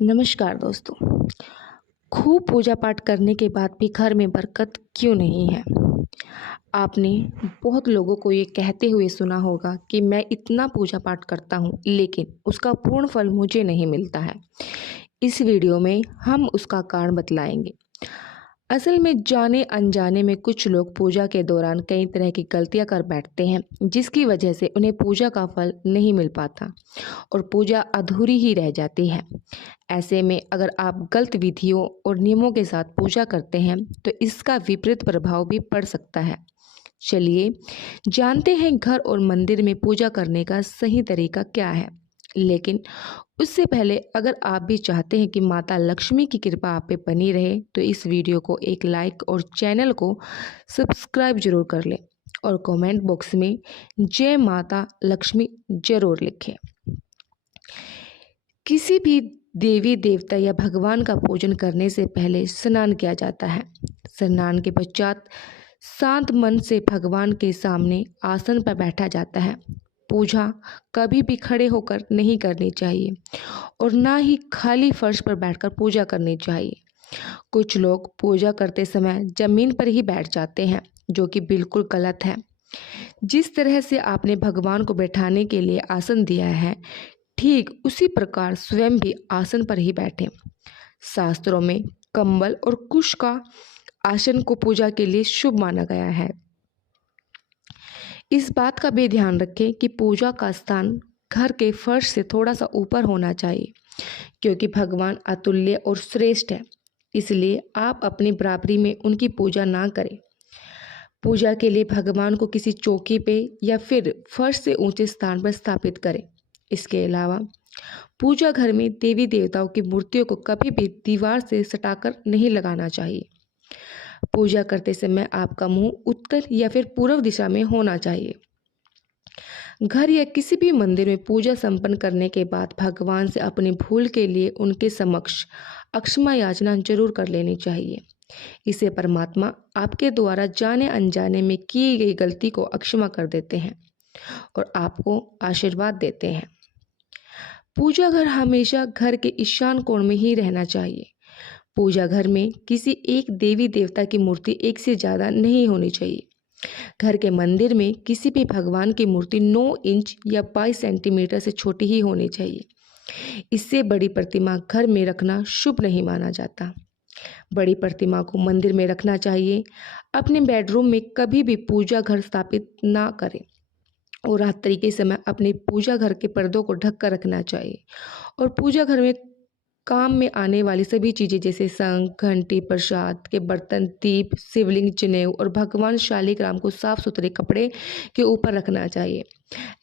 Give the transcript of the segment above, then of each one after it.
नमस्कार दोस्तों। खूब पूजा पाठ करने के बाद भी घर में बरकत क्यों नहीं है? आपने बहुत लोगों को ये कहते हुए सुना होगा कि मैं इतना पूजा पाठ करता हूँ लेकिन उसका पूर्ण फल मुझे नहीं मिलता है। इस वीडियो में हम उसका कारण बतलाएंगे। असल में जाने अनजाने में कुछ लोग पूजा के दौरान कई तरह की गलतियां कर बैठते हैं जिसकी वजह से उन्हें पूजा का फल नहीं मिल पाता और पूजा अधूरी ही रह जाती है। ऐसे में अगर आप गलत विधियों और नियमों के साथ पूजा करते हैं तो इसका विपरीत प्रभाव भी पड़ सकता है। चलिए जानते हैं घर और मंदिर में पूजा करने का सही तरीका क्या है। लेकिन उससे पहले अगर आप भी चाहते हैं कि माता लक्ष्मी की कृपा आप पे बनी रहे तो इस वीडियो को एक लाइक और चैनल को सब्सक्राइब जरूर कर लें और कमेंट बॉक्स में जय माता लक्ष्मी जरूर लिखें। किसी भी देवी देवता या भगवान का पूजन करने से पहले स्नान किया जाता है। स्नान के पश्चात शांत मन से भगवान के सामने आसन पर बैठा जाता है। पूजा कभी भी खड़े होकर नहीं करनी चाहिए और ना ही खाली फर्श पर बैठकर पूजा करनी चाहिए। कुछ लोग पूजा करते समय जमीन पर ही बैठ जाते हैं जो कि बिल्कुल गलत है। जिस तरह से आपने भगवान को बैठाने के लिए आसन दिया है ठीक उसी प्रकार स्वयं भी आसन पर ही बैठें। शास्त्रों में कंबल और कुश का आसन को पूजा के लिए शुभ माना गया है। इस बात का भी ध्यान रखें कि पूजा का स्थान घर के फर्श से थोड़ा सा ऊपर होना चाहिए क्योंकि भगवान अतुल्य और श्रेष्ठ है, इसलिए आप अपनी बराबरी में उनकी पूजा ना करें। पूजा के लिए भगवान को किसी चौकी पे या फिर फर्श से ऊंचे स्थान पर स्थापित करें। इसके अलावा पूजा घर में देवी देवताओं की मूर्तियों को कभी भी दीवार से सटाकर नहीं लगाना चाहिए। पूजा करते समय आपका मुंह उत्तर या फिर पूर्व दिशा में होना चाहिए। घर या किसी भी मंदिर में पूजा संपन्न करने के बाद भगवान से अपनी भूल के लिए उनके समक्ष क्षमा याचना जरूर कर लेनी चाहिए। इसे परमात्मा आपके द्वारा जाने अनजाने में की गई गलती को क्षमा कर देते हैं और आपको आशीर्वाद देते हैं। पूजा घर हमेशा घर के ईशान कोण में ही रहना चाहिए। पूजा घर में किसी एक देवी देवता की मूर्ति एक से ज़्यादा नहीं होनी चाहिए। घर के मंदिर में किसी भी भगवान की मूर्ति 9 इंच या 22 सेंटीमीटर से छोटी ही होनी चाहिए। इससे बड़ी प्रतिमा घर में रखना शुभ नहीं माना जाता। बड़ी प्रतिमा को मंदिर में रखना चाहिए। अपने बेडरूम में कभी भी पूजा घर स्थापित ना करें और रात्रि के समय अपने पूजा घर के पर्दों को ढक कर रखना चाहिए और पूजा घर में काम में आने वाली सभी चीज़ें जैसे शंख, घंटी, प्रसाद के बर्तन, दीप, शिवलिंग, जनेऊ और भगवान शालिग्राम को साफ सुथरे कपड़े के ऊपर रखना चाहिए।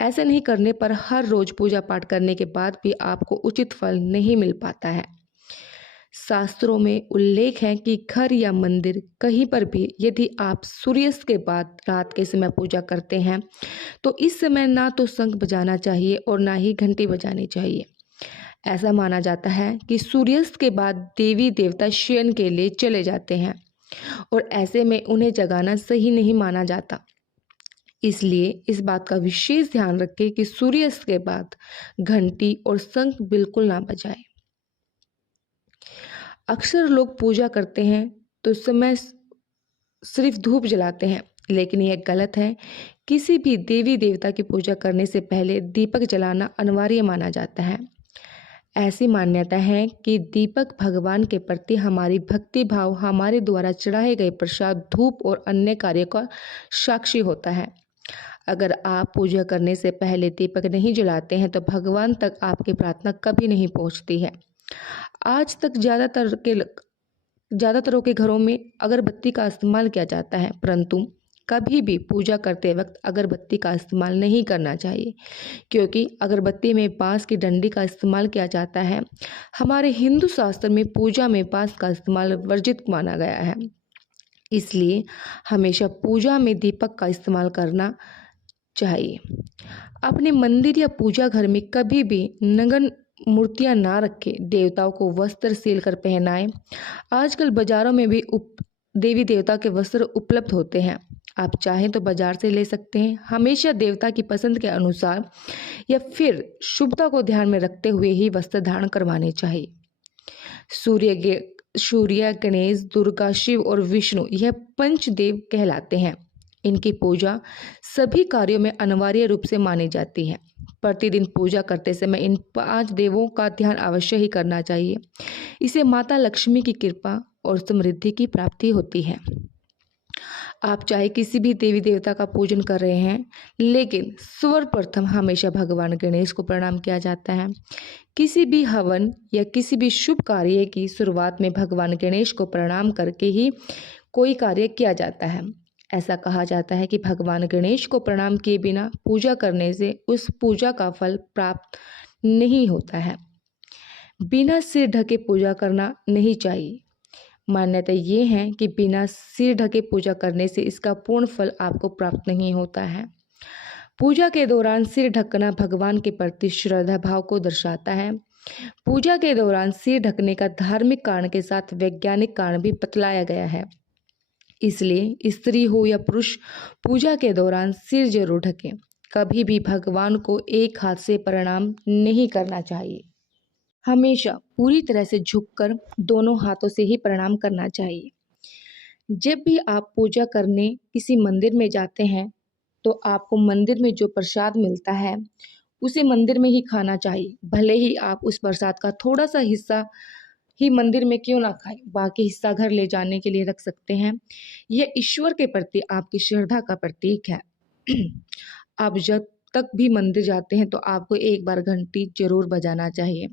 ऐसा नहीं करने पर हर रोज पूजा पाठ करने के बाद भी आपको उचित फल नहीं मिल पाता है। शास्त्रों में उल्लेख है कि घर या मंदिर कहीं पर भी यदि आप सूर्यास्त के बाद रात के समय पूजा करते हैं तो इस समय ना तो शंख बजाना चाहिए और ना ही घंटी बजानी चाहिए। ऐसा माना जाता है कि सूर्यास्त के बाद देवी देवता शयन के लिए चले जाते हैं और ऐसे में उन्हें जगाना सही नहीं माना जाता। इसलिए इस बात का विशेष ध्यान रखें कि सूर्यास्त के बाद घंटी और शंख बिल्कुल ना बजाएं। अक्सर लोग पूजा करते हैं तो उस समय सिर्फ धूप जलाते हैं, लेकिन यह गलत है। किसी भी देवी देवता की पूजा करने से पहले दीपक जलाना अनिवार्य माना जाता है। ऐसी मान्यता है कि दीपक भगवान के प्रति हमारी भक्ति भाव, हमारे द्वारा चढ़ाए गए प्रसाद, धूप और अन्य कार्यों का साक्षी होता है। अगर आप पूजा करने से पहले दीपक नहीं जलाते हैं तो भगवान तक आपकी प्रार्थना कभी नहीं पहुंचती है। आज तक ज़्यादातरों के घरों में अगरबत्ती का इस्तेमाल किया जाता है, परंतु कभी भी पूजा करते वक्त अगरबत्ती का इस्तेमाल नहीं करना चाहिए क्योंकि अगरबत्ती में बांस की डंडी का इस्तेमाल किया जाता है। हमारे हिंदू शास्त्र में पूजा में बांस का इस्तेमाल वर्जित माना गया है, इसलिए हमेशा पूजा में दीपक का इस्तेमाल करना चाहिए। अपने मंदिर या पूजा घर में कभी भी नग्न मूर्तियां ना रखें। देवताओं को वस्त्र सिल कर पहनाएं। आजकल बाजारों में भी देवी देवता के वस्त्र उपलब्ध होते हैं, आप चाहें तो बाजार से ले सकते हैं। हमेशा देवता की पसंद के अनुसार या फिर शुभता को ध्यान में रखते हुए ही वस्त्र धारण करवाने चाहिए। सूर्य, गणेश, दुर्गा, शिव और विष्णु यह पंचदेव कहलाते हैं। इनकी पूजा सभी कार्यों में अनिवार्य रूप से मानी जाती है। प्रतिदिन पूजा करते समय इन 5 देवों का ध्यान अवश्य ही करना चाहिए। इसे माता लक्ष्मी की कृपा और समृद्धि की प्राप्ति होती है। आप चाहे किसी भी देवी देवता का पूजन कर रहे हैं, लेकिन सर्वप्रथम हमेशा भगवान गणेश को प्रणाम किया जाता है। किसी भी हवन या किसी भी शुभ कार्य की शुरुआत में भगवान गणेश को प्रणाम करके ही कोई कार्य किया जाता है। ऐसा कहा जाता है कि भगवान गणेश को प्रणाम किए बिना पूजा करने से उस पूजा का फल प्राप्त नहीं होता है। बिना सिर ढके पूजा करना नहीं चाहिए। मान्यता ये है कि बिना सिर ढके पूजा करने से इसका पूर्ण फल आपको प्राप्त नहीं होता है। पूजा के दौरान सिर ढकना भगवान के प्रति श्रद्धा भाव को दर्शाता है। पूजा के दौरान सिर ढकने का धार्मिक कारण के साथ वैज्ञानिक कारण भी बतलाया गया है। इसलिए स्त्री हो या पुरुष पूजा के दौरान सिर जरूर ढकें। कभी भी भगवान को एक हाथ से प्रणाम नहीं करना चाहिए। हमेशा पूरी तरह से झुककर दोनों हाथों से ही प्रणाम करना चाहिए। जब भी आप पूजा करने किसी मंदिर में जाते हैं, तो आपको मंदिर में जो प्रसाद मिलता है उसे मंदिर में ही खाना चाहिए। भले ही आप उस प्रसाद का थोड़ा सा हिस्सा ही मंदिर में क्यों ना खाएं, बाकी हिस्सा घर ले जाने के लिए रख सकते हैं। यह ईश्वर के प्रति आपकी श्रद्धा का प्रतीक है। आप जब तक भी मंदिर जाते हैं तो आपको एक बार घंटी जरूर बजाना चाहिए।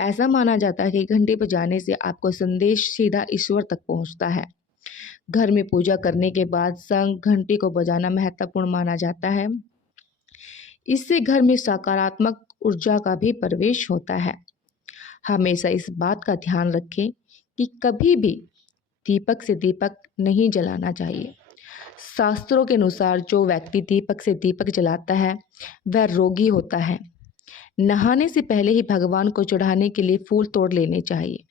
ऐसा माना जाता है कि घंटी बजाने से आपको संदेश सीधा ईश्वर तक पहुंचता है। घर में पूजा करने के बाद शंख घंटी को बजाना महत्वपूर्ण माना जाता है। इससे घर में सकारात्मक ऊर्जा का भी प्रवेश होता है। हमेशा इस बात का ध्यान रखें कि कभी भी दीपक से दीपक नहीं जलाना चाहिए। शास्त्रों के अनुसार जो व्यक्ति दीपक से दीपक जलाता है वह रोगी होता है। नहाने से पहले ही भगवान को चढ़ाने के लिए फूल तोड़ लेने चाहिए।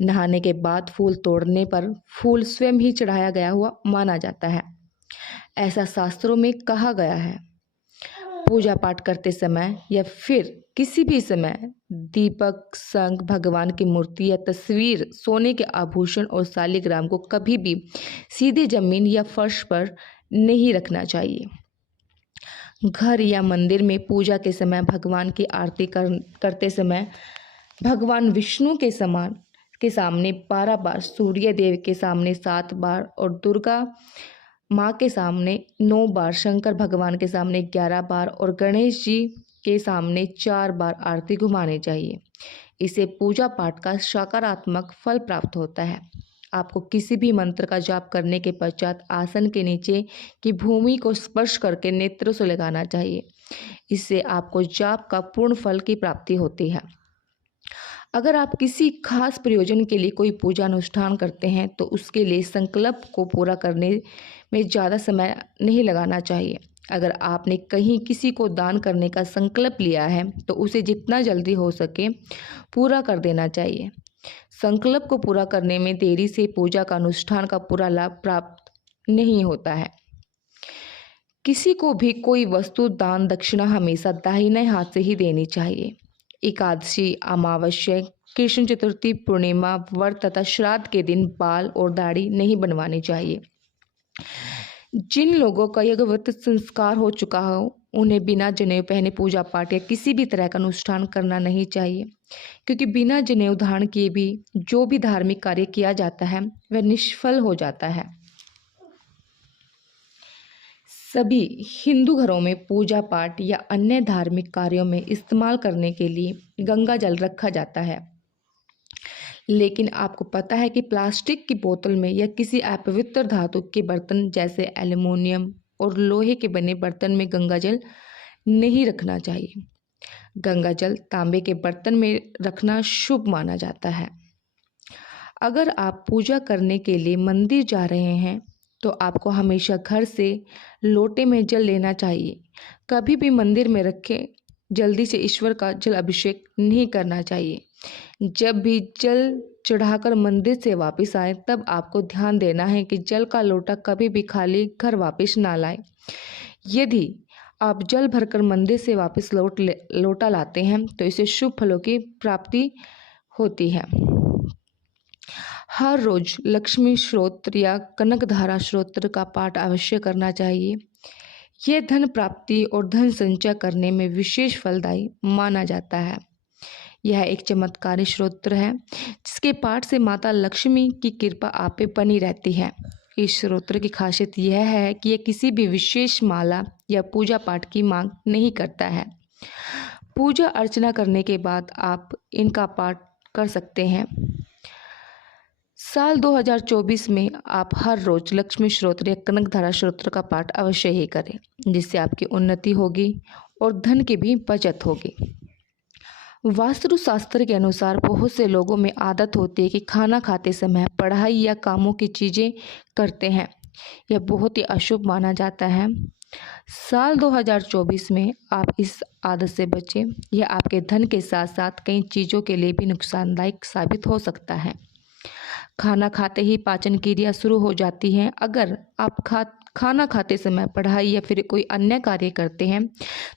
नहाने के बाद फूल तोड़ने पर फूल स्वयं ही चढ़ाया गया हुआ माना जाता है। ऐसा शास्त्रों में कहा गया है। पूजा पाठ करते समय या फिर किसी भी समय दीपक, शंख, भगवान की मूर्ति या तस्वीर, सोने के आभूषण और शालिग्राम को कभी भी सीधे जमीन या फर्श पर नहीं रखना चाहिए। घर या मंदिर में पूजा के समय भगवान की आरती करते समय भगवान विष्णु के सामने 12 बार, सूर्य देव के सामने 7 बार और दुर्गा माँ के सामने 9 बार, शंकर भगवान के सामने 11 बार और गणेश जी के सामने 4 बार आरती घुमानी चाहिए। इससे पूजा पाठ का सकारात्मक फल प्राप्त होता है। आपको किसी भी मंत्र का जाप करने के पश्चात आसन के नीचे की भूमि को स्पर्श करके नेत्रों से लगाना चाहिए। इससे आपको जाप का पूर्ण फल की प्राप्ति होती है। अगर आप किसी खास प्रयोजन के लिए कोई पूजा अनुष्ठान करते हैं तो उसके लिए संकल्प को पूरा करने में ज़्यादा समय नहीं लगाना चाहिए। अगर आपने कहीं किसी को दान करने का संकल्प लिया है तो उसे जितना जल्दी हो सके पूरा कर देना चाहिए। संकल्प को पूरा करने में देरी से पूजा का अनुष्ठान का पूरा लाभ प्राप्त नहीं होता है। किसी को भी कोई वस्तु दान दक्षिणा हमेशा दाहिने हाथ से ही देनी चाहिए। एकादशी, अमावस्या, कृष्ण चतुर्थी, पूर्णिमा, व्रत तथा श्राद्ध के दिन बाल और दाढ़ी नहीं बनवानी चाहिए। जिन लोगों का यज्ञवत संस्कार हो चुका हो उन्हें बिना जनेऊ पहने पूजा पाठ या किसी भी तरह का अनुष्ठान करना नहीं चाहिए, क्योंकि बिना जनेऊ धारण किए भी जो भी धार्मिक कार्य किया जाता है वह निष्फल हो जाता है। सभी हिंदू घरों में पूजा पाठ या अन्य धार्मिक कार्यों में इस्तेमाल करने के लिए गंगा जल रखा जाता है, लेकिन आपको पता है कि प्लास्टिक की बोतल में या किसी अपवित्र धातु के बर्तन जैसे एल्युमिनियम और लोहे के बने बर्तन में गंगा जल नहीं रखना चाहिए। गंगा जल तांबे के बर्तन में रखना शुभ माना जाता है। अगर आप पूजा करने के लिए मंदिर जा रहे हैं तो आपको हमेशा घर से लोटे में जल लेना चाहिए। कभी भी मंदिर में रखे जल्दी से ईश्वर का जल अभिषेक नहीं करना चाहिए। जब भी जल चढ़ाकर मंदिर से वापस आए तब आपको ध्यान देना है कि जल का लोटा कभी भी खाली घर वापस ना लाएं। यदि आप जल भरकर मंदिर से वापस लोटा लाते हैं तो इससे शुभ फलों की प्राप्ति होती है। हर रोज लक्ष्मी स्तोत्र या कनकधारा स्तोत्र का पाठ अवश्य करना चाहिए। यह धन प्राप्ति और धन संचय करने में विशेष फलदायी माना जाता है। यह एक चमत्कारी स्तोत्र है जिसके पाठ से माता लक्ष्मी की कृपा आप पे बनी रहती है। इस स्तोत्र की खासियत यह है कि यह किसी भी विशेष माला या पूजा पाठ की मांग नहीं करता है। पूजा अर्चना करने के बाद आप इनका पाठ कर सकते हैं। साल 2024 में आप हर रोज लक्ष्मी स्तोत्र या कनकधारा स्तोत्र का पाठ अवश्य ही करें, जिससे आपकी उन्नति होगी और धन की भी बचत होगी। वास्तु शास्त्र के अनुसार बहुत से लोगों में आदत होती है कि खाना खाते समय पढ़ाई या कामों की चीज़ें करते हैं। यह बहुत ही अशुभ माना जाता है। साल 2024 में आप इस आदत से बचें। यह आपके धन के साथ साथ कई चीज़ों के लिए भी नुकसानदायक साबित हो सकता है। खाना खाते ही पाचन क्रिया शुरू हो जाती है। अगर आप खाना खाते समय पढ़ाई या फिर कोई अन्य कार्य करते हैं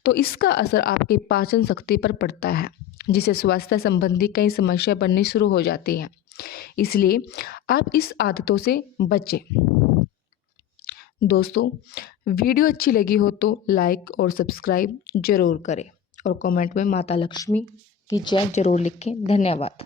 तो इसका असर आपकी पाचन शक्ति पर पड़ता है, जिससे स्वास्थ्य संबंधी कई समस्या बननी शुरू हो जाती हैं। इसलिए आप इस आदतों से बचें। दोस्तों, वीडियो अच्छी लगी हो तो लाइक और सब्सक्राइब जरूर करें और कमेंट में माता लक्ष्मी की जय जरूर लिखें। धन्यवाद।